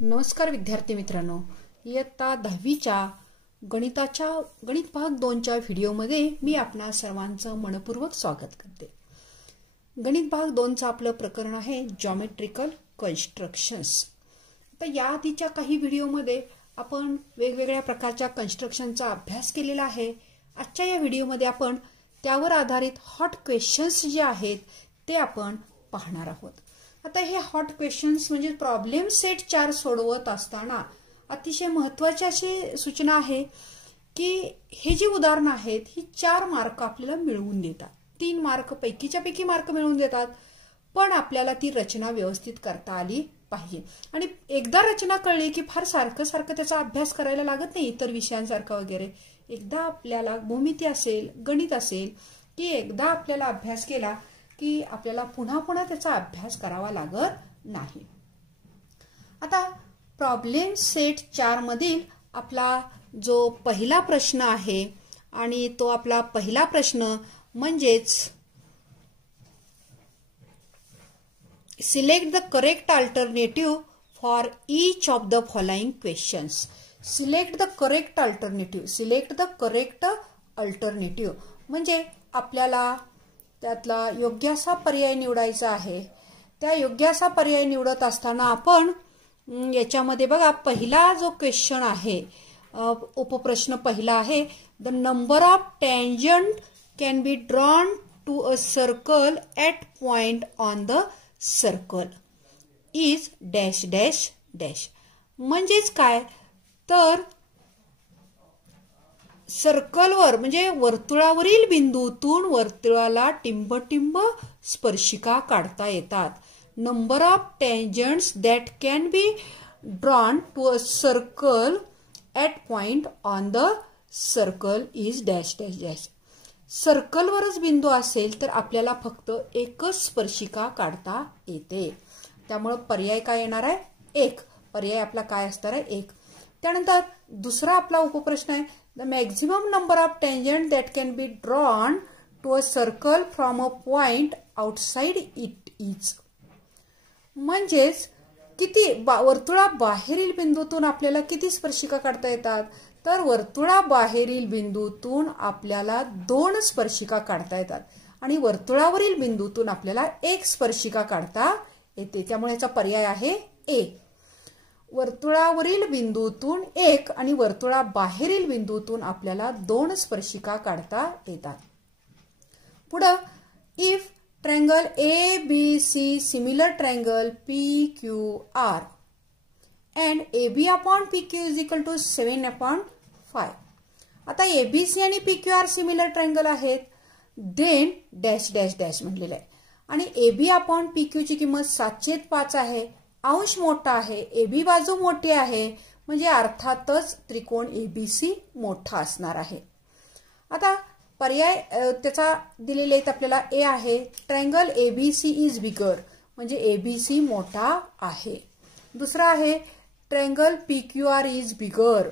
नमस्कार विद्यार्थी मित्रांनो, इयत्ता 10वीच्या गणित भाग 2च्या व्हिडिओमध्ये मी आपणा सर्वांचं मनपूर्वक स्वागत करते। गणित भाग 2चं आपलं प्रकरण आहे जॉमेट्रिकल कन्स्ट्रक्शन्स। तर या आधीच्या काही व्हिडिओमध्ये आपण वेगवेगळ्या प्रकारच्या कन्स्ट्रक्शनचा अभ्यास केलेला आहे। आजच्या या व्हिडिओमध्ये आपण त्यावर आधारित हॉट क्वेश्चन्स जे आहेत ते आपण पाहणार आहोत। आता हे हॉट क्वेश्चन्स म्हणजे प्रॉब्लेम सेट 4 सोडवत असताना अतिशय महत्त्वाची अशी सूचना आहे की हे जी उदाहरणं आहेत ही 4 मार्क आपल्याला मिळवून देतात। 3 मार्क पैकीच्या पैकी मार्क मिळवून देतात, पण आपल्याला ती रचना व्यवस्थित करता आली पाहिजे। आणि एकदा रचना कळली की फार सारखं त्याचा अभ्यास करायला लागत नाही इतर विषयांसारखा वगैरे। एकदा आपल्याला भूमिती असेल, गणित असेल की एकदा आपल्याला अभ्यास केला की आपल्याला पुन्हा त्याचा अभ्यास करावा लागत नाही। आता प्रॉब्लेम सेट 4 मधील आपला जो पहिला प्रश्न आहे आणि तो आपला पहिला प्रश्न म्हणजेच select the correct alternative for each of the following questions. Select the correct alternative म्हणजे आपल्याला त्यातला योग्य असा पर्याय निवडायचा आहे। त्या योग्य असा पर्याय निवडत असताना आपण याच्यामध्ये बघा पहिला जो क्वेश्चन आहे, उपप्रश्न पहिला आहे, the number of tangent can be drawn to a circle at point on the circle is dash dash dash. म्हणजेच काय तर सर्कलवर म्हणजे वर्तुळावरील बिंदूतून वर्तुळाला टिंब स्पर्शिका काढता येतात। Number of tangents that can be drawn to a circle at point on the circle is dash dash dash. सर्कलवरच बिंदू असेल तर आपल्याला फक्त एकच स्पर्शिका काढता येते। त्यामुळे पर्याय काय येणार आहे? 1। पर्याय आपला काय असणार आहे? 1। त्यानंतर दुसरा आपला उपप्रश्न आहे, the maximum number of tangent that can be drawn to a circle from a point outside it is। म्हणजेच किती वर्तुळाबाहेरील बिंदूतून आपल्याला किती स्पर्शिका काढता येतात? तर वर्तुळाबाहेरील बिंदूतून आपल्याला 2 स्पर्शिका काढता येतात आणि वर्तुळावरील बिंदूतून आपल्याला 1 स्पर्शिका काढता येते। त्यामुळे याचा पर्याय आहे A। वर्तुळावरील बिंदूतून 1 आणि वर्तुळाबाहेरील बिंदूतून आपल्याला 2 स्पर्शिका काढता येतात। पुढे if triangle ABC similar triangle PQR and AB upon PQ is equal to 7/5। आता ABC आणि PQR सिमिलर ट्रायंगल आहेत, देन डॅश डॅश डॅश म्हटलेलं आहे आणि AB upon PQ ची किंमत 7/5 आहे। अंश मोठा आहे, AB बाजू मोठी आहे, म्हणजे अर्थातच त्रिकोण ABC मोठा असणार आहे। आता पर्याय त्याचा दिलेले आहेत आपल्याला A आहे, ट्रायंगल ABC इज बिगर म्हणजे ABC मोठा आहे। दुसरा आहे ट्रायंगल PQR इज बिगर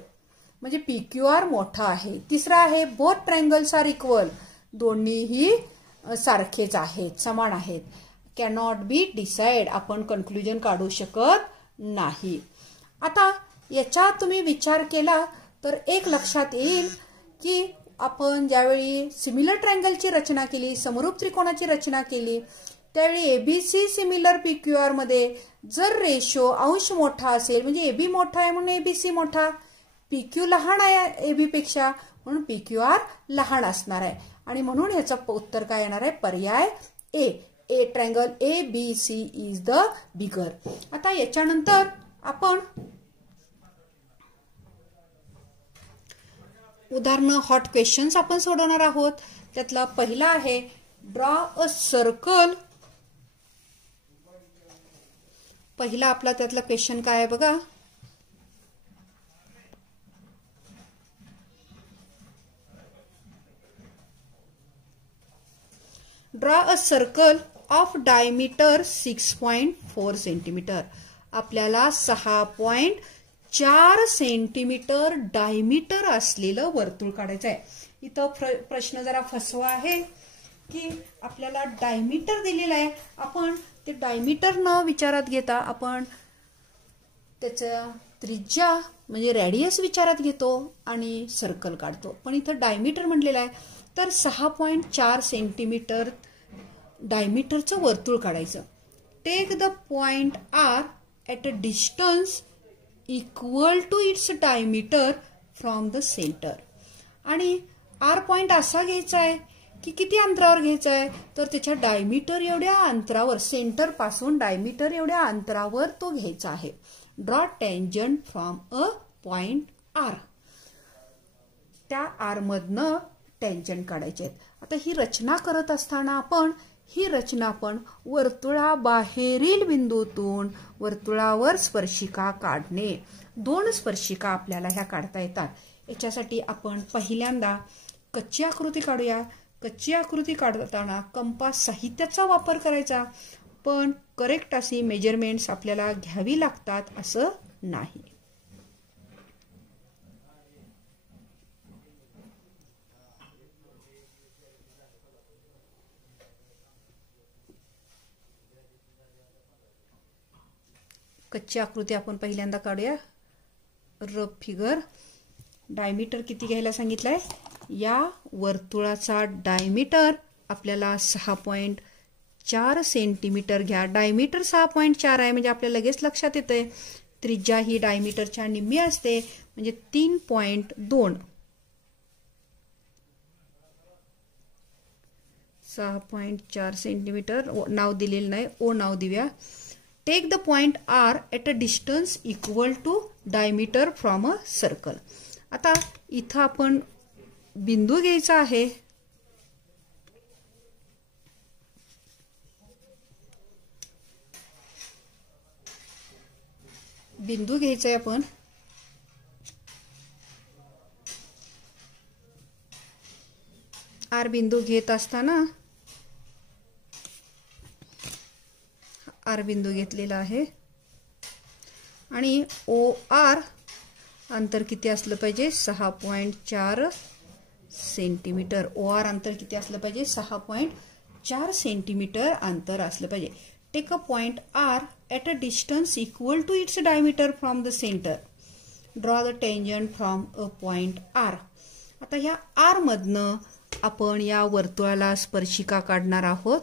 म्हणजे PQR मोठा आहे। तिसरा आहे बोथ ट्रायंगल्स आर इक्वल, दोन्हीही सारखेच आहेत, समान आहेत। कॅनॉट बी डिसाइड, आपण कन्क्लुजन काढू शकत नाही। आता याचा तुम्ही विचार केला तर एक लक्षात येईल की आपण ज्यावेळी सिमिलर ट्रायंगलची रचना केली, समरूप त्रिकोणाची रचना केली, त्यावेळी ABC सिमिलर PQR मध्ये जर रेशो अंश मोठा असेल म्हणजे AB मोठा आहे म्हणून ABC मोठा, PQ लहान आहे AB पेक्षा म्हणून PQR लहान असणार आहे आणि म्हणून याचं उत्तर काय येणार आहे? पर्याय A। Triangle ABC is the bigger. आता याच्यानंतर आपण उदाहरण हॉट क्वेश्चन्स आपण सोडवणार आहोत। त्यातला पहिला आहे ड्रॉ अ सर्कल। पहिला आपला त्यातला क्वेश्चन काय आहे बघा, draw a circle of diameter 6.4 centimetre. आपल्याला 6.4 सेंटीमीटर डायमीटर असलेलं वर्तुळ काढायचं आहे। इथं प्रश्न जरा फसवा आहे की आपल्याला डायमीटर दिलेला आहे, आपण ते डायमीटर न विचारात घेता आपण त्याचा त्रिज्या म्हणजे रेडियस विचारात घेतो आणि सर्कल काढतो. पण इथं डायमीटर म्हटलेलं आहे, तर 6.4 सेंटीमीटर डायमीटरचं वर्तुळ काढायचं. Take the point R at a distance equal to its diameter from the centre. आणि आर पॉइंट असा घ्यायचा आहे की किती अंतरावर घ्यायचा आहे, तर त्याच्या डायमीटर एवढ्या अंतरावर, सेंटर पासून डायमीटर एवढ्या अंतरावर तो घ्यायचा आहे. Draw tangent from a point R. त्या आर मधनं टेंजंट काढायचे आहेत. आता ही रचना करत असताना ही रचना आपण वर्तुळाबाहेरील बिंदूतून वर्तुळावर स्पर्शिका काढणे. 2 स्पर्शिका आपल्याला ह्या काढता येतात. याच्यासाठी आपण पहिल्यांदा कच्ची आकृती काढूया. कच्ची आकृती काढताना कंपास साहित्याचा वापर करायचा, पण करेक्ट अशी मेजरमेंट्स आपल्याला घ्यावी लागतात असं नाही. कच्ची आकृती आपण पहिल्यांदा काढूया. Rough figure. डायमीटर किती घ्यायला सांगितलंय? या वर्तुळाचा डायमीटर आपल्याला 6.4 सेंटीमीटर घ्या. डायमीटर 6.4 आहे म्हणजे आपल्याला लगेच लक्षात येतंय. त्रिज्या ही डायमीटरच्या निम्मी असते म्हणजे 3.2. 6.4 सेंटीमीटर नाव दिलेलं नाही, ओ नाव देऊया. Take the point R at a distance equal to diameter from a circle. आता इथं आपण बिंदू घ्यायचा आहे. बिंदू घ्यायचा आहे आपण. आर बिंदू घेत असताना आर बिंदू घेतलेला आहे आणि ओ आर अंतर किती असलं पाहिजे? 6.4 सेंटीमीटर. ओ आर अंतर किती असलं पाहिजे? 6.4 सेंटीमीटर अंतर असलं पाहिजे. Take a point R at a distance equal to its diameter from the centre. Draw the tangent from a point R. आता ह्या आर मधनं आपण या वर्तुळाला स्पर्शिका काढणार आहोत.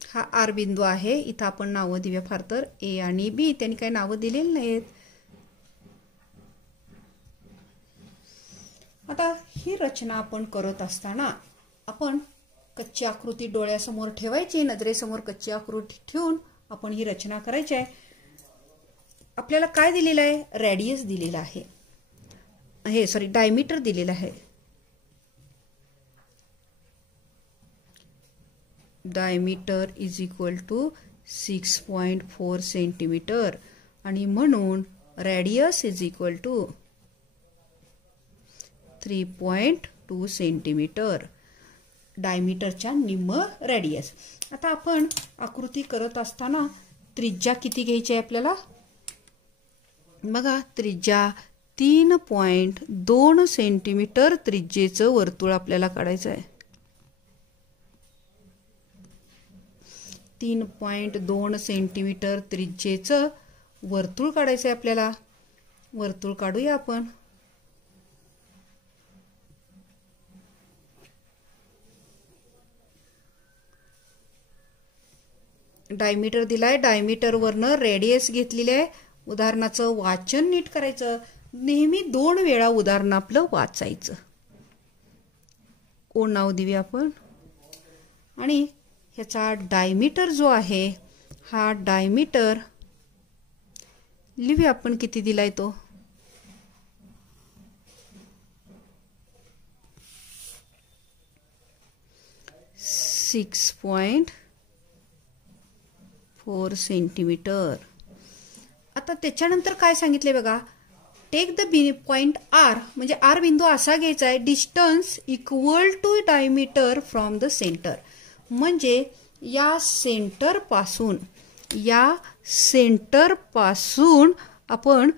हा आर बिंदू आहे. इथं आपण नावं देऊया फार तर ए आणि बी. त्यांनी काही नावं दिलेली नाहीत. आता ही रचना आपण करत असताना आपण कच्ची आकृती डोळ्यासमोर ठेवायची. नजरेसमोर कच्ची आकृती ठेवून आपण ही रचना करायची आहे. आपल्याला काय दिलेलं आहे? रेडियस दिलेला आहे. डायमीटर दिलेला आहे. Diameter is equal to 6.4 centimetre आणि म्हणून radius is equal to 3.2 centimetre. डायमीटरच्या निम्म रेडियस. आता आपण आकृती करत असताना त्रिज्या किती घ्यायची आहे आपल्याला? बघा, त्रिज्या 3.2 सेंटीमीटर त्रिज्येचं वर्तुळ आपल्याला काढायचं आहे. 3.2 सेंटीमीटर त्रिज्येचं वर्तुळ काढायचं आहे आपल्याला. वर्तुळ काढूया आपण. डायमीटर दिलाय. डायमीटर वरनं रेडियस घेतलेले आहे. उदाहरणाचं वाचन नीट करायचं. नेहमी 2 वेळा उदाहरण आपलं वाचायचं. ओ नाव देऊया आपण. आणि ह्याचा डायमीटर जो आहे, हा डायमीटर लिहूया आपण. किती दिलाय तो? 6.4 सेंटीमीटर. आता त्याच्यानंतर काय सांगितले बघा, टेक द पॉइंट आर म्हणजे आर बिंदू असा घ्यायचा आहे distance equal to diameter from the centre. म्हणजे या सेंटर पासून आपण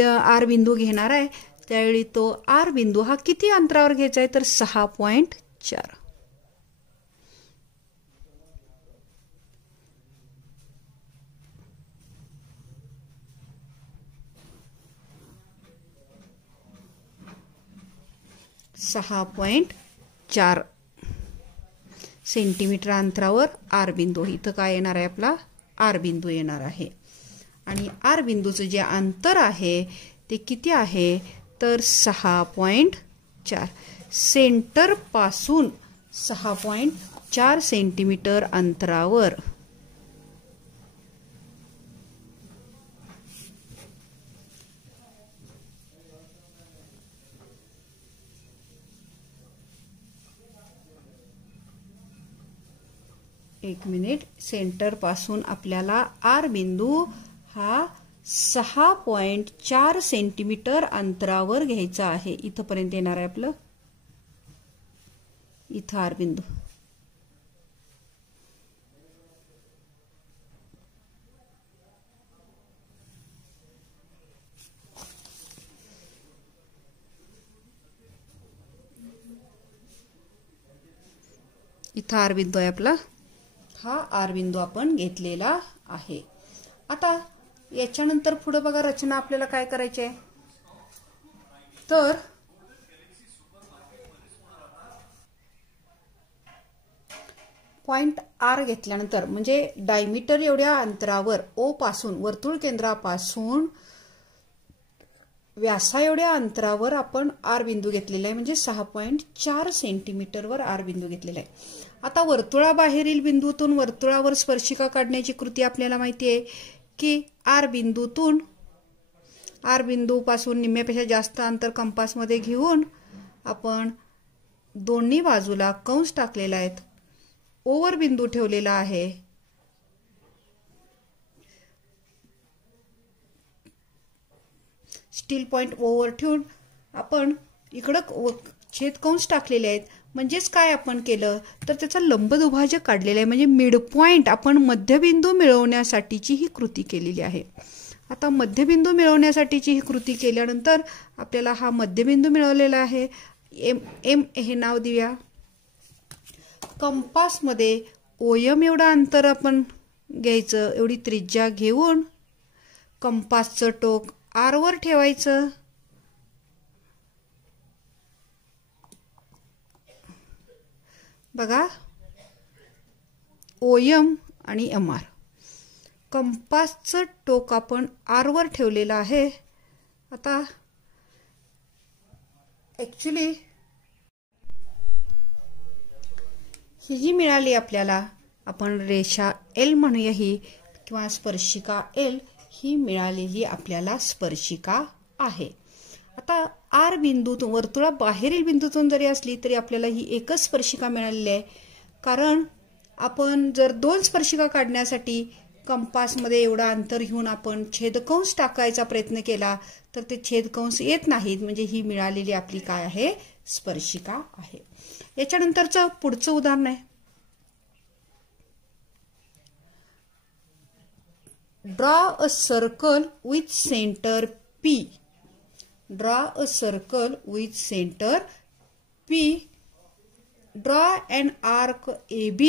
आर बिंदू घेणार आहे. त्यावेळी तो आर बिंदू हा किती अंतरावर घ्यायचा आहे तर 6.4. .4 सेंटीमीटर अंतरावर आर बिंदू. इथं काय येणार आहे आपला आर बिंदू येणार आहे. आणि आर बिंदूचं जे अंतर आहे ते किती आहे तर 6.4. सेंटर पासून 6.4 सेंटीमीटर अंतरावर सेंटर पासून आपल्याला आर बिंदू हा 6.4 सेंटीमीटर अंतरावर घ्यायचा आहे. इथपर्यंत येणार आहे आपलं. इथं आर बिंदू. इथं आर बिंदू आहे आपला. हा आर बिंदू आपण घेतलेला आहे. आता याच्यानंतर पुढे बघा रचना आपल्याला काय करायची आहे तर पॉइंट आर घेतल्यानंतर म्हणजे डायमीटर एवढ्या अंतरावर ओ पासून वर्तुळ केंद्रापासून व्यासा एवढ्या अंतरावर आपण आर बिंदू घेतलेला आहे. म्हणजे 6.4 सेंटीमीटरवर आर बिंदू घेतलेला आहे. आता वर्तुळाबाहेरील बिंदूतून वर्तुळावर स्पर्शिका काढण्याची कृती आपल्याला माहिती आहे की आर बिंदूपासून निम्म्यापेक्षा जास्त अंतर कंपासमध्ये घेऊन आपण दोन्ही बाजूला कंस टाकलेला आहेत. ओवर बिंदू ठेवलेला आहे. स्टील पॉइंट ओवर ठेवून आपण इकडं छेद कंस टाकलेले आहेत. म्हणजेच काय आपण केलं तर त्याचा लंबदुभाजक काढलेला आहे. म्हणजे मिड पॉइंट आपण मध्यबिंदू मिळवण्यासाठीची ही कृती केलेली आहे. आता मध्यबिंदू मिळवण्यासाठीची ही कृती केल्यानंतर आपल्याला हा मध्यबिंदू मिळवलेला आहे. एम हे नाव देऊया. कंपासमध्ये ओएम एवढं अंतर आपण घ्यायचं. एवढी त्रिज्या घेऊन कंपासचं टोक आर वर ठेवायचं. बघा ओएम आणि एम आर. कंपासचं टोक आपण आर वर ठेवलेलं आहे. आता ॲक्च्युली ही जी मिळाली आपल्याला आपण रेषा एल म्हणूया ही किंवा स्पर्शिका एल ही मिळालेली आपल्याला स्पर्शिका आहे. आता आर बिंदूतून वर्तुळा बाहेरील बिंदूतून जरी असली तरी आपल्याला ही एकच स्पर्शिका मिळालेली आहे. कारण आपण जर दोन स्पर्शिका काढण्यासाठी कंपासमध्ये एवढा अंतर घेऊन आपण छेदकंस टाकायचा प्रयत्न केला तर ते छेदकंस येत नाहीत. म्हणजे ही मिळालेली आपली काय आहे स्पर्शिका आहे. याच्यानंतरचं पुढचं उदाहरण आहे. Draw a circle with center P. Draw a circle with center P. Draw an arc AB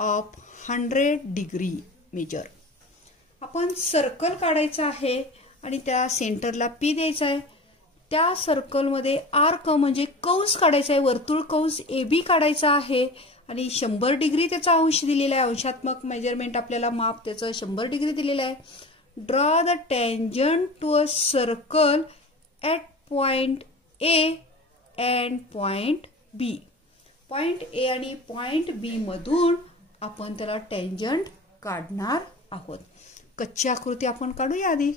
of 100 degree measure. आपण सर्कल काढायचा आहे आणि त्या सेंटरला P द्यायचा आहे. त्या सर्कलमध्ये आर्क म्हणजे कंस काढायचा आहे. वर्तुळ कंस AB काढायचा आहे आणि 100 डिग्री त्याचा अंश दिलेला आहे. अंशात्मक मेजरमेंट आपल्याला माप त्याचं 100 डिग्री दिलेलं आहे. Draw the tangent to a circle at point A and point B. Point A आणि पॉइंट बी मधून आपण त्याला टँजंट काढणार आहोत. कच्ची आकृती आपण काढूया आधी.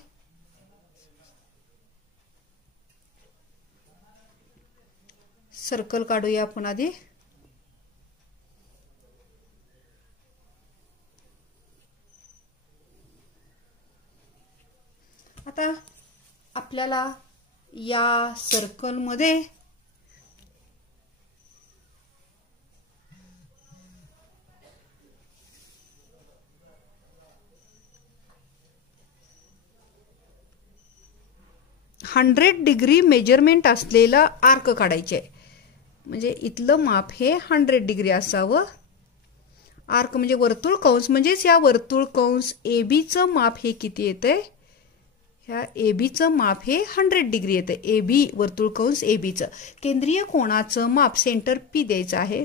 सर्कल काढूया आपण आधी. आता आपल्याला या सर्कलमध्ये 100 डिग्री मेजरमेंट असलेलं आर्क काढायचे आहे. म्हणजे इथलं माप हे 100 डिग्री असावं. आर्क म्हणजे वर्तुळ कंस, म्हणजेच या वर्तुळ कंस ABचं माप हे किती येतंय? ह्या ABचं माप हे 100 डिग्री येतं. AB वर्तुळ कंस ABचं केंद्रीय कोणाचं माप सेंटर P द्यायचं आहे.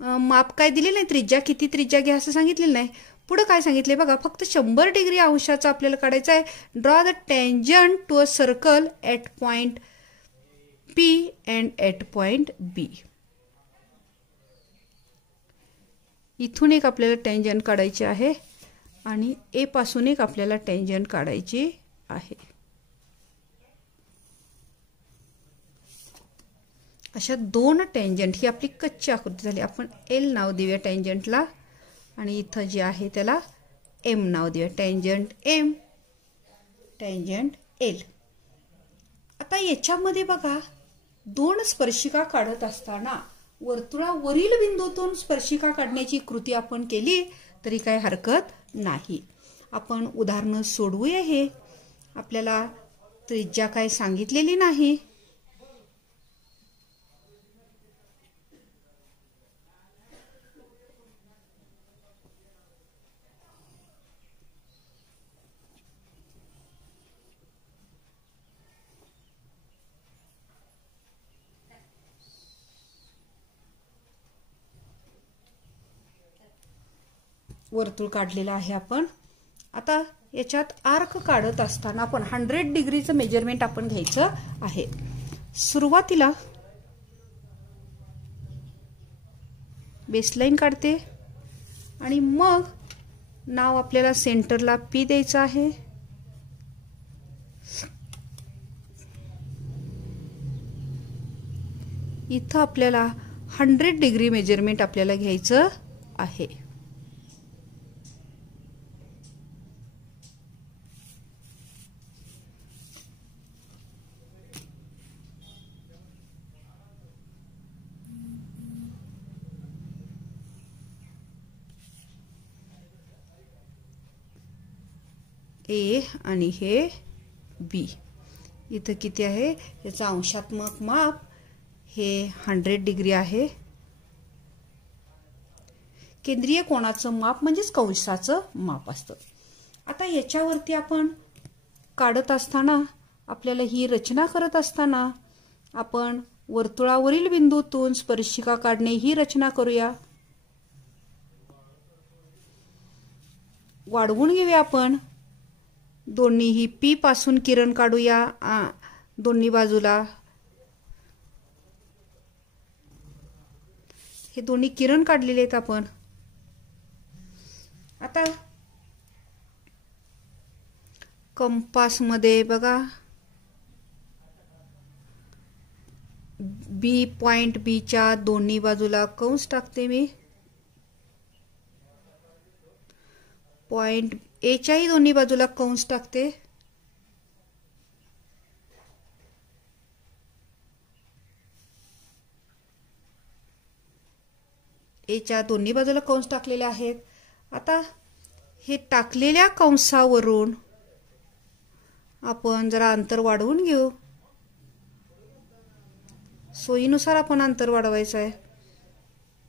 माप काय दिलेलं नाही, त्रिज्या किती त्रिज्या घ्या असं सांगितलेलं नाही. पुढे काय सांगितले बघा, फक्त 100 डिग्री अंशाचं आपल्याला काढायचं आहे. Draw the tangent to a circle at point P and at point B. इथून एक आपल्याला टँजंट काढायची आहे आणि A पासून एक आपल्याला टँजंट काढायची आहे. अशा दोन टँजंट, ही आपली कच्ची आकृती झाली. आपण L नाव देऊया टँजंटला आणि इथं जे आहे त्याला M नाव देऊया. Tangent M, tangent L. आता याच्यामध्ये बघा, दोन स्पर्शिका काढत असताना वर्तुळावरील बिंदूतून स्पर्शिका काढण्याची कृती आपण केली तरी काय हरकत नाही. आपण उदाहरणं सोडवूया. हे आपल्याला त्रिज्या काय सांगितलेली नाही. वर्तुळ काढलेलं आहे आपण. आता याच्यात आर्क काढत असताना आपण 100 डिग्रीचं मेजरमेंट आपण घ्यायचं आहे. सुरुवातीला बेसलाईन काढते आणि मग नाव आपल्याला सेंटरला P द्यायचं आहे. इथं आपल्याला 100 डिग्री मेजरमेंट आपल्याला घ्यायचं आहे. A आणि हे B. इथं किती आहे? याचं अंशात्मक माप हे 100 डिग्री आहे. केंद्रीय कोणाचं माप म्हणजेच कंसाचं माप असतं. आता याच्यावरती आपण काढत असताना आपल्याला ही रचना करत असताना आपण वर्तुळावरील बिंदूतून स्पर्शिका काढणे ही रचना करूया. वाढवून घेऊया आपण. दोन्हीही P पासून किरण काढूया दोन्ही बाजूला. हे दोन्ही किरण काढलेले आहेत आपण. आता कंपासमध्ये बघा, B पॉइंट B च्या दोन्ही बाजूला कंस टाकते मी. पॉइंट A च्याही दोन्ही बाजूला कंस टाकते. A च्या दोन्ही बाजूला कंस टाकलेले आहेत. आता हे टाकलेल्या कंसावरून आपण जरा अंतर वाढवून घेऊ. सोयीनुसार आपण अंतर वाढवायचं आहे.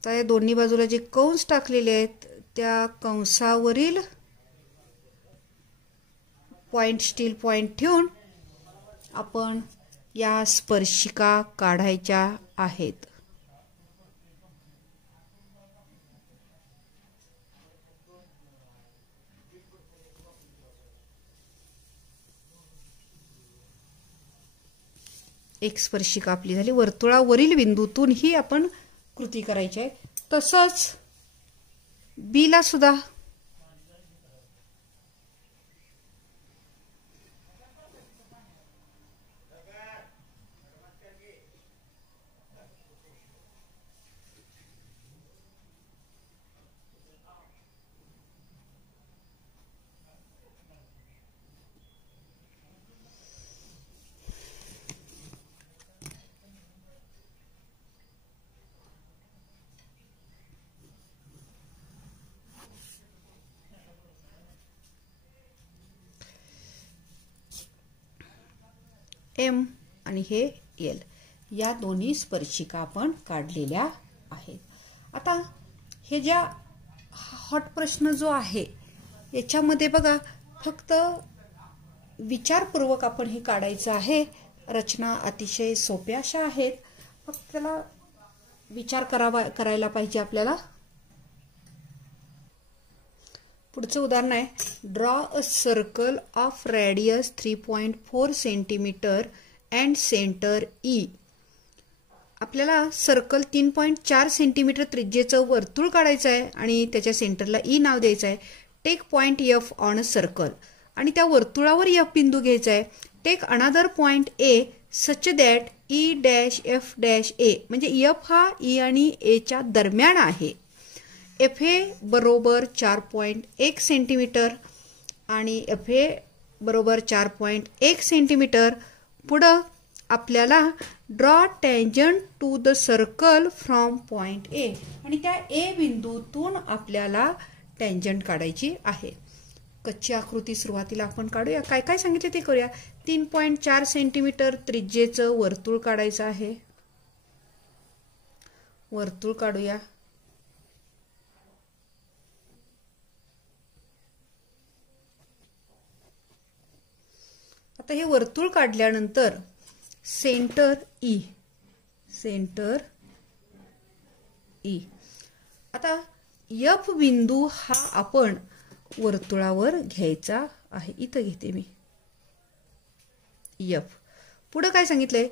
तर या दोन्ही बाजूला जे कंस टाकलेले आहेत त्या कंसावरील पॉइंट स्टील पॉइंट ठेवून आपण या स्पर्शिका काढायच्या आहेत. एक स्पर्शिका आपली झाली. वर्तुळावरील बिंदूतून ही आपण कृती करायची आहे. तसंच B ला सुद्धा एम आणि हे एल, या दोन्ही स्पर्शिका आपण काढलेल्या आहेत. आता हे ज्या हॉट प्रश्न जो आहे याच्यामध्ये बघा फक्त विचारपूर्वक आपण हे काढायचं आहे. रचना अतिशय सोप्या अशा आहेत, फक्त त्याला विचार करायला पाहिजे आपल्याला. पुढचं उदाहरण आहे, draw a circle of radius 3.4 centimetre and centre E. आपल्याला सर्कल 3.4 सेंटीमीटर त्रिज्येचं वर्तुळ काढायचं आहे आणि त्याच्या सेंटरला ई नाव द्यायचं आहे. Take point F on a circle, आणि त्या वर्तुळावर एफ बिंदू घ्यायचा आहे. Take another point A such that E dash F dash A, म्हणजे एफ हा ई आणि ए च्या दरम्यान आहे. एफ ए बरोबर 4.1 सेंटीमीटर आणि एफ ए बरोबर 4.1 सेंटीमीटर. पुढं आपल्याला draw tangent to the circle from point A, आणि त्या ए बिंदूतून आपल्याला टँजंट काढायची आहे. कच्ची आकृती सुरुवातीला आपण काढूया. काय काय सांगितले ते करूया. 3.4 सेंटीमीटर त्रिज्येचं वर्तुळ काढायचं आहे. वर्तुळ काढूया. आता हे वर्तुळ काढल्यानंतर सेंटर ई, सेंटर ई. आता एफ बिंदू हा आपण वर्तुळावर घ्यायचा आहे. इथं घेते मी एफ. पुढे काय सांगितलंय,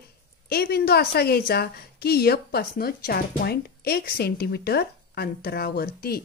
ए बिंदू असा घ्यायचा की एफ पासनं 4.1 सेंटीमीटर अंतरावरती.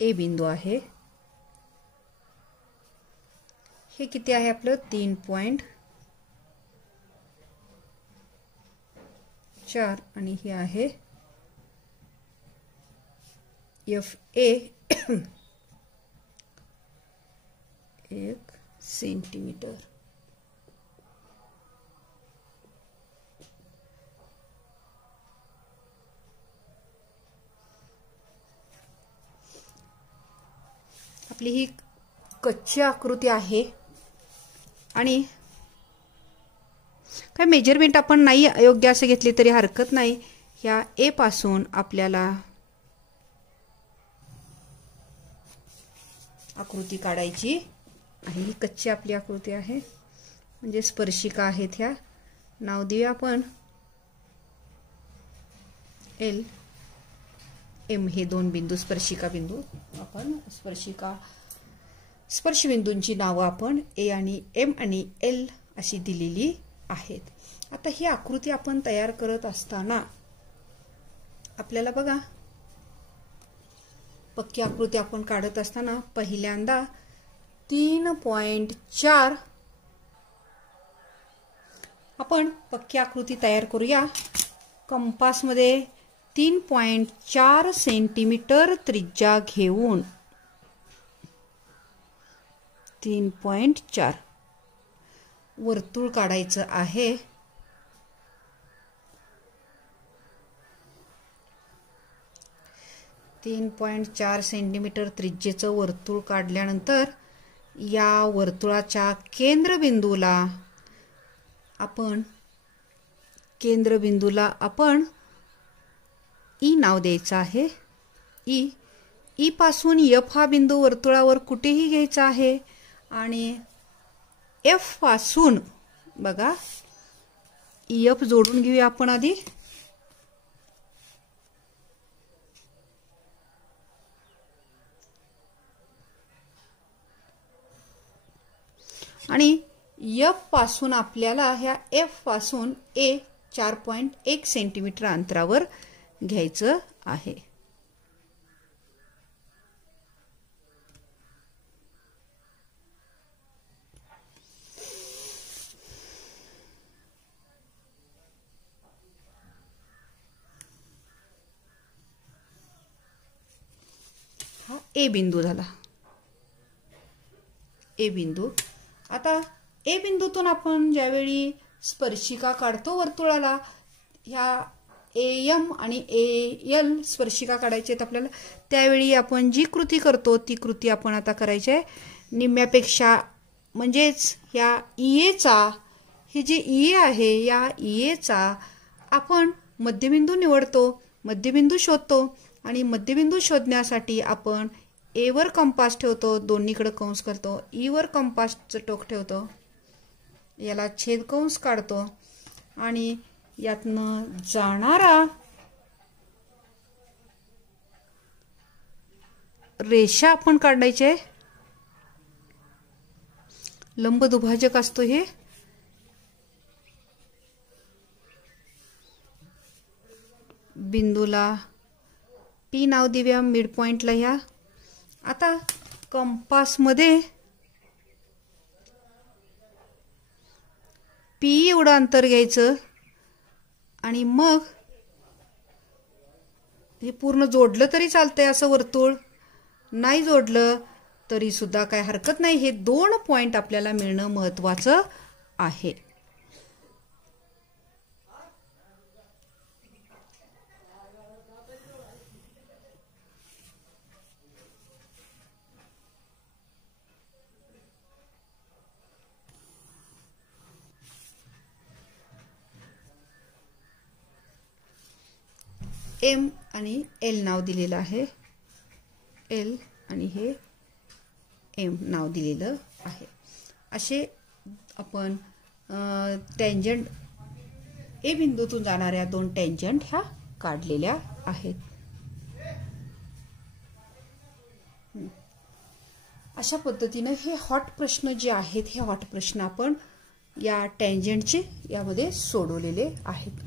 ए बिंदू आहे. हे किती आहे आपलं 3.4 आणि हे आहे एफ ए 1 सेंटीमीटर. आपली ही कच्ची आकृती आहे आणि काय मेजरमेंट आपण नाही योग्य असे घेतले तरी हरकत नाही. ह्या ए पासून आपल्याला आकृती काढायची आहे. ही कच्ची आपली आकृती आहे, म्हणजे स्पर्शिका आहेत. ह्या नाव देऊया आपण एल एम. हे दोन बिंदू स्पर्शिका बिंदू आपण स्पर्श बिंदूंची नावं आपण ए आणि एम आणि एल अशी दिलेली आहेत. आता ही आकृती आपण तयार करत असताना आपल्याला बघा, पक्की आकृती आपण काढत असताना पहिल्यांदा 3.4 आपण पक्की आकृती तयार करूया. कंपासमध्ये 3.4 सेंटीमीटर त्रिज्या घेऊन 3.4 वर्तुळ काढायचं आहे. तीन 3.4 सेंटीमीटर त्रिज्येचं वर्तुळ काढल्यानंतर या वर्तुळाच्या केंद्रबिंदूला आपण ई नाव द्यायचं आहे. ई पासून एफ हा बिंदू वर्तुळावर कुठेही घ्यायचा आहे आणि एफ पासून बघा एफ जोडून घेऊया आपण आधी. आणि एफ पासून आपल्याला ह्या एफ पासून ए 4.1 सेंटीमीटर अंतरावर घ्यायचं आहे. ए बिंदू झाला. ए बिंदू. आता ए बिंदूतून आपण ज्यावेळी स्पर्शिका काढतो वर्तुळाला, ह्या AM आणि AL स्पर्शिका काढायची आहेत आपल्याला, त्यावेळी आपण जी कृती करतो ती कृती आपण आता करायची आहे. निम्म्यापेक्षा म्हणजेच या EAचा, ही जी EA आहे या EAचा आपण मध्यबिंदू निवडतो, मध्यबिंदू शोधतो आणि मध्यबिंदू शोधण्यासाठी आपण A वर कंपास ठेवतो, दोन्हीकडे कंस करतो, E वर कंपासचं टोक ठेवतो, याला छेद कंस काढतो आणि यातनं जाणारा रेषा आपण काढायची आहे. लंब दुभाजक असतो हे. बिंदूला P नाव देऊया, मिड पॉइंटला ह्या. आता कंपासमध्ये P एवढं अंतर घ्यायचं आणि मग हे पूर्ण जोडलं तरी चालतंय असं वर्तुळ, नाही जोडलं तरी सुद्धा काय हरकत नाही. हे 2 पॉइंट आपल्याला मिळणं महत्त्वाचं आहे. M आणि L नाव दिलेलं आहे. L आणि हे M नाव दिलेलं आहे. असे आपण टेंजंट ए बिंदूतून जाणाऱ्या 2 टेंजंट ह्या काढलेल्या आहेत. अशा पद्धतीने हे हॉट प्रश्न जे आहेत, हे हॉट प्रश्न आपण या टेंजंटचे यामध्ये सोडवलेले आहेत.